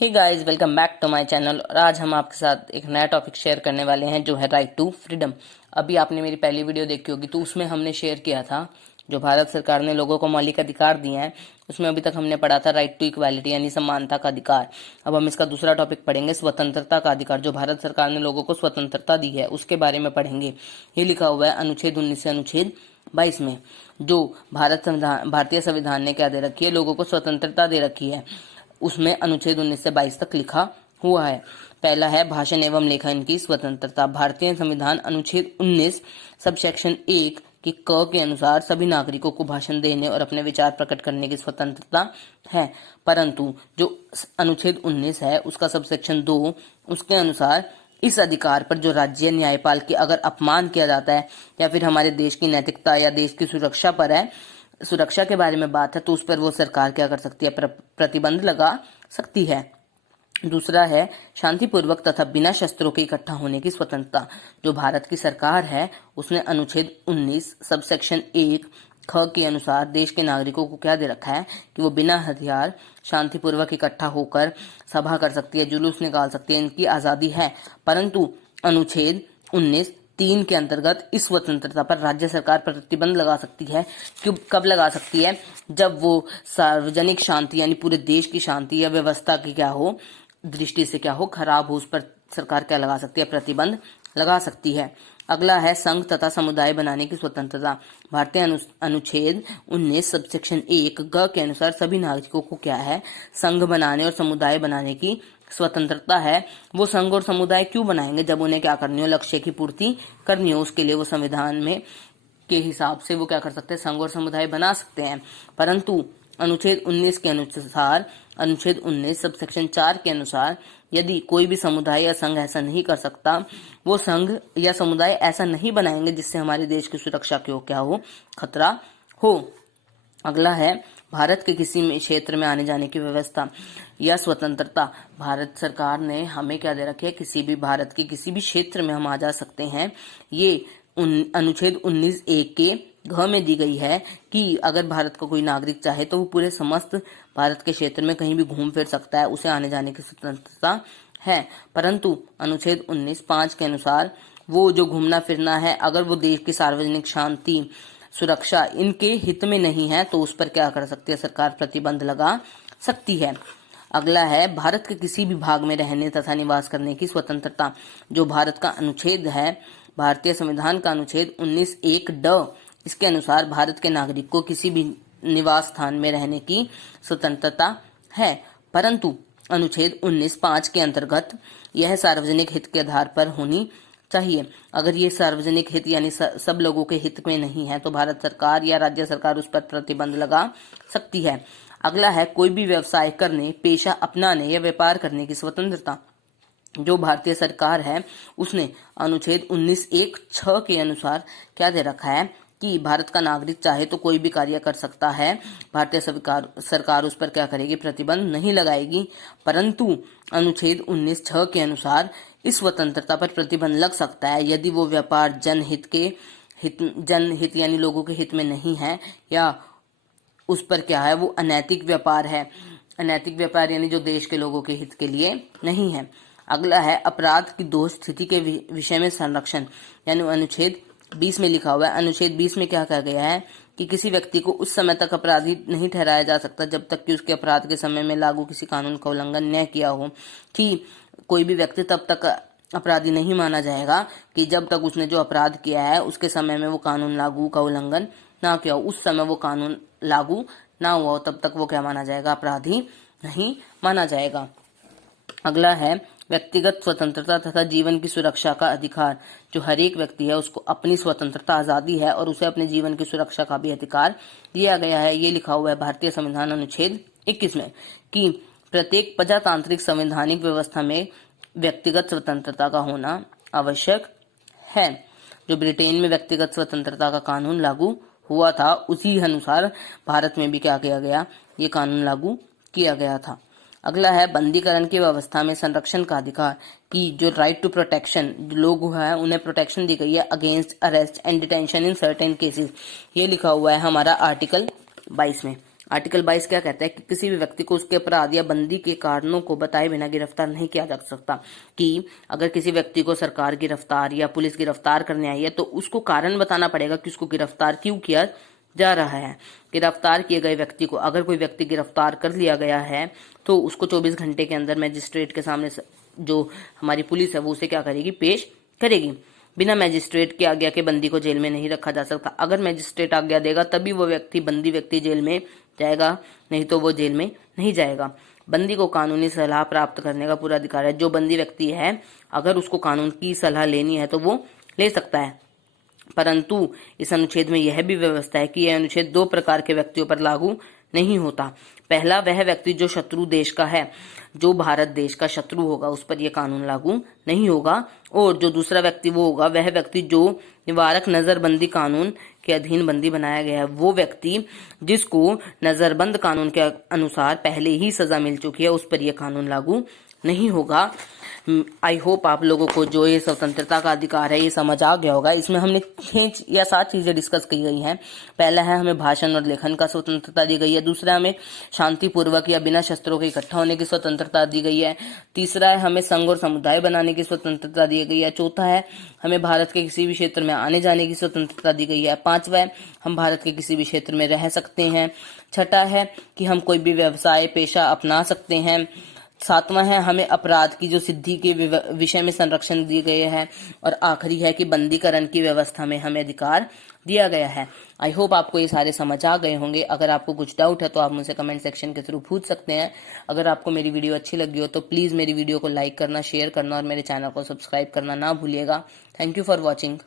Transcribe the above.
Hey guys, welcome back to my channel. और आज हम आपके साथ एक नया टॉपिक शेयर करने वाले हैं जो है राइट टू फ्रीडम। अभी आपने मेरी पहली वीडियो देखी होगी, तो उसमें हमने शेयर किया था जो भारत सरकार ने लोगों को मौलिक अधिकार दिए हैं। उसमें अभी तक हमने पढ़ा था राइट टू इक्वालिटी यानी समानता का अधिकार। अब हम इसका दूसरा टॉपिक पढ़ेंगे, स्वतंत्रता का अधिकार। जो भारत सरकार ने लोगों को स्वतंत्रता दी है उसके बारे में पढ़ेंगे। ये लिखा हुआ है अनुच्छेद 19 से अनुच्छेद 22 में। जो भारतीय संविधान ने क्या दे रखी है, लोगों को स्वतंत्रता दे रखी है। उसमें अनुच्छेद 19 से 22 तक लिखा हुआ है। पहला है भाषण एवं लेखन की स्वतंत्रता। भारतीय संविधान अनुच्छेद 19 सब सेक्शन 1 की क के अनुसार सभी नागरिकों को भाषण देने और अपने विचार प्रकट करने की स्वतंत्रता है। परंतु जो अनुच्छेद 19 है उसका सब सेक्शन 2 उसके अनुसार इस अधिकार पर जो राज्य न्यायपाल की अगर अपमान किया जाता है या फिर हमारे देश की नैतिकता या देश की सुरक्षा पर है, सुरक्षा के बारे में बात है, तो उस पर वो सरकार क्या कर सकती है, प्रतिबंध लगा सकती है। दूसरा है शांतिपूर्वक तथा बिना शस्त्रों के इकट्ठा होने की स्वतंत्रता। जो भारत की सरकार है उसने अनुच्छेद 19 सब सेक्शन 1 ख के अनुसार देश के नागरिकों को क्या दे रखा है कि वो बिना हथियार शांतिपूर्वक इकट्ठा होकर सभा कर सकती है, जुलूस निकाल सकती है, इनकी आजादी है। परंतु अनुच्छेद 19 3 के अंतर्गत इस स्वतंत्रता पर राज्य सरकार प्रतिबंध लगा सकती है। कब लगा सकती है? जब वो सार्वजनिक शांति यानी पूरे देश की शांति या व्यवस्था की क्या हो, दृष्टि से क्या हो, खराब हो, उस पर सरकार क्या लगा सकती है, प्रतिबंध लगा सकती है। अगला है संघ तथा समुदाय बनाने की स्वतंत्रता। भारतीय अनुच्छेद 19 सबसेक्शन 1 ग के अनुसार सभी नागरिकों को क्या है, संघ बनाने और समुदाय बनाने की स्वतंत्रता है। वो संघ और समुदाय क्यों बनाएंगे? जब उन्हें क्या करनी हो, लक्ष्य की पूर्ति करनी हो, उसके लिए वो संविधान में के हिसाब से वो क्या कर सकते हैं, संघ और समुदाय बना सकते हैं। परंतु अनुच्छेद 19 के अनुसार, अनुच्छेद 19 सब सेक्शन 4 के अनुसार यदि कोई भी समुदाय या संघ ऐसा नहीं कर सकता, वो संघ या समुदाय ऐसा नहीं बनाएंगे जिससे हमारे देश की सुरक्षा को क्या हो, खतरा हो। अगला है भारत के किसी क्षेत्र में आने जाने की व्यवस्था या स्वतंत्रता। भारत सरकार ने हमें क्या दे रखी है, किसी भी भारत के किसी भी क्षेत्र में हम आ जा सकते हैं। ये अनुच्छेद 19(1) के घ में दी गई है कि अगर भारत का कोई नागरिक चाहे तो वो पूरे समस्त भारत के क्षेत्र में कहीं भी घूम फिर सकता है, उसे आने जाने की स्वतंत्रता है। परंतु अनुच्छेद 19(5) के अनुसार वो जो घूमना फिरना है, अगर वो देश की सार्वजनिक शांति सुरक्षा इनके हित में नहीं है तो उस पर क्या कर सकती है, सरकार प्रतिबंध लगा सकती है। अगला है भारत के किसी भी भाग में रहने तथा निवास करने की स्वतंत्रता। जो भारत का अनुच्छेद है, भारतीय संविधान का अनुच्छेद 19(1) ड इसके अनुसार भारत के नागरिक को किसी भी निवास स्थान में रहने की स्वतंत्रता है। परंतु अनुच्छेद 19(5) के अंतर्गत यह सार्वजनिक हित के आधार पर होनी चाहिए। अगर ये सार्वजनिक हित यानी सब लोगों के हित में नहीं है तो भारत सरकार या राज्य सरकार उस पर प्रतिबंध लगा सकती है। अगला है कोई भी व्यवसाय करने, पेशा अपनाने या व्यापार करने की स्वतंत्रता। जो भारतीय सरकार है उसने अनुच्छेद 19(1)(6) के अनुसार क्या दे रखा है कि भारत का नागरिक चाहे तो कोई भी कार्य कर सकता है। भारतीय सरकार उस पर क्या करेगी, प्रतिबंध नहीं लगाएगी। परंतु अनुच्छेद 19(6) के अनुसार इस स्वतंत्रता पर प्रतिबंध लग सकता है यदि वो व्यापार जनहित यानी लोगों के हित में नहीं है, या उस पर क्या है, वो अनैतिक व्यापार है। अनैतिक व्यापार यानी जो देश के लोगों के हित के लिए नहीं है। अगला है अपराध की दोष स्थिति के विषय में संरक्षण, यानी अनुच्छेद 20 में लिखा हुआ है। अनुच्छेद 20 में क्या कहा गया है कि किसी व्यक्ति को उस समय तक अपराधी नहीं ठहराया जा सकता जब तक कि उसके अपराध के समय में लागू किसी कानून का उल्लंघन न किया हो। कि कोई भी व्यक्ति तब तक अपराधी नहीं माना जाएगा कि जब तक उसने जो अपराध किया है उसके समय में वो कानून लागू का उल्लंघन ना किया हो। उस समय वो कानून लागू ना हुआ हो तब तक वो क्या माना जाएगा, अपराधी नहीं माना जाएगा। अगला है व्यक्तिगत स्वतंत्रता तथा जीवन की सुरक्षा का अधिकार। जो हर एक व्यक्ति है उसको अपनी स्वतंत्रता, आजादी है और उसे अपने जीवन की सुरक्षा का भी अधिकार दिया गया है। ये लिखा हुआ है भारतीय संविधान अनुच्छेद 21 में कि प्रत्येक प्रजातांत्रिक संवैधानिक व्यवस्था में व्यक्तिगत स्वतंत्रता का होना आवश्यक है। जो ब्रिटेन में व्यक्तिगत स्वतंत्रता का कानून लागू हुआ था उसी अनुसार भारत में भी क्या किया गया, ये कानून लागू किया गया था। अगला है बंदीकरण की व्यवस्था में संरक्षण का अधिकार। कि जो राइट टू प्रोटेक्शन, लोग है उन्हें प्रोटेक्शन दी गई है against arrest and detention in certain cases. ये लिखा हुआ है हमारा आर्टिकल 22 में। आर्टिकल 22 क्या कहता है कि किसी भी व्यक्ति को उसके अपराध या बंदी के कारणों को बताए बिना गिरफ्तार नहीं किया जा सकता। कि अगर किसी व्यक्ति को सरकार गिरफ्तार या पुलिस गिरफ्तार करने आई है तो उसको कारण बताना पड़ेगा कि उसको गिरफ्तार क्यों किया जा रहा है। गिरफ्तार किए गए व्यक्ति को, अगर कोई व्यक्ति गिरफ्तार कर लिया गया है तो उसको 24 घंटे के अंदर मजिस्ट्रेट के सामने जो हमारी पुलिस है वो उसे क्या करेगी, पेश करेगी। बिना मजिस्ट्रेट की आज्ञा के बंदी को जेल में नहीं रखा जा सकता। अगर मजिस्ट्रेट आज्ञा देगा तभी वो व्यक्ति, बंदी व्यक्ति जेल में जाएगा, नहीं तो वो जेल में नहीं जाएगा। बंदी को कानूनी सलाह प्राप्त करने का पूरा अधिकार है। जो बंदी व्यक्ति है अगर उसको कानून की सलाह लेनी है तो वो ले सकता है, परंतु इस अनुच्छेद में यह भी व्यवस्था है कि यह अनुच्छेद 2 प्रकार के व्यक्तियों पर लागू नहीं होता। पहला, वह व्यक्ति जो शत्रु देश का है, जो भारत देश का शत्रु होगा उस पर यह कानून लागू नहीं होगा। और जो दूसरा व्यक्ति वो होगा, वह व्यक्ति जो निवारक नजरबंदी कानून के अधीन बंदी बनाया गया है, वो व्यक्ति जिसको नजरबंद कानून के अनुसार पहले ही सजा मिल चुकी है, उस पर यह कानून लागू नहीं होगा। आई होप आप लोगों को जो ये स्वतंत्रता का अधिकार है ये समझ आ गया होगा। इसमें हमने 6 या 7 चीजें डिस्कस की गई हैं। पहला है हमें भाषण और लेखन का स्वतंत्रता दी गई है। दूसरा, हमें शांतिपूर्वक या बिना शस्त्रों के इकट्ठा होने की स्वतंत्रता दी गई है। तीसरा है हमें संघ और समुदाय बनाने की स्वतंत्रता दी गई है। चौथा है हमें भारत के किसी भी क्षेत्र में आने जाने की स्वतंत्रता दी गई है। पांचवा है हम भारत के किसी भी क्षेत्र में रह सकते हैं। छठा है कि हम कोई भी व्यवसाय पेशा अपना सकते हैं। सातवां है हमें अपराध की जो सिद्धि के विषय में संरक्षण दिए गए हैं। और आखिरी है कि बंदीकरण की व्यवस्था में हमें अधिकार दिया गया है। आई होप आपको ये सारे समझ आ गए होंगे। अगर आपको कुछ डाउट है तो आप मुझसे कमेंट सेक्शन के थ्रू पूछ सकते हैं। अगर आपको मेरी वीडियो अच्छी लगी हो तो प्लीज मेरी वीडियो को लाइक करना, शेयर करना और मेरे चैनल को सब्सक्राइब करना ना भूलिएगा। Thank you for watching.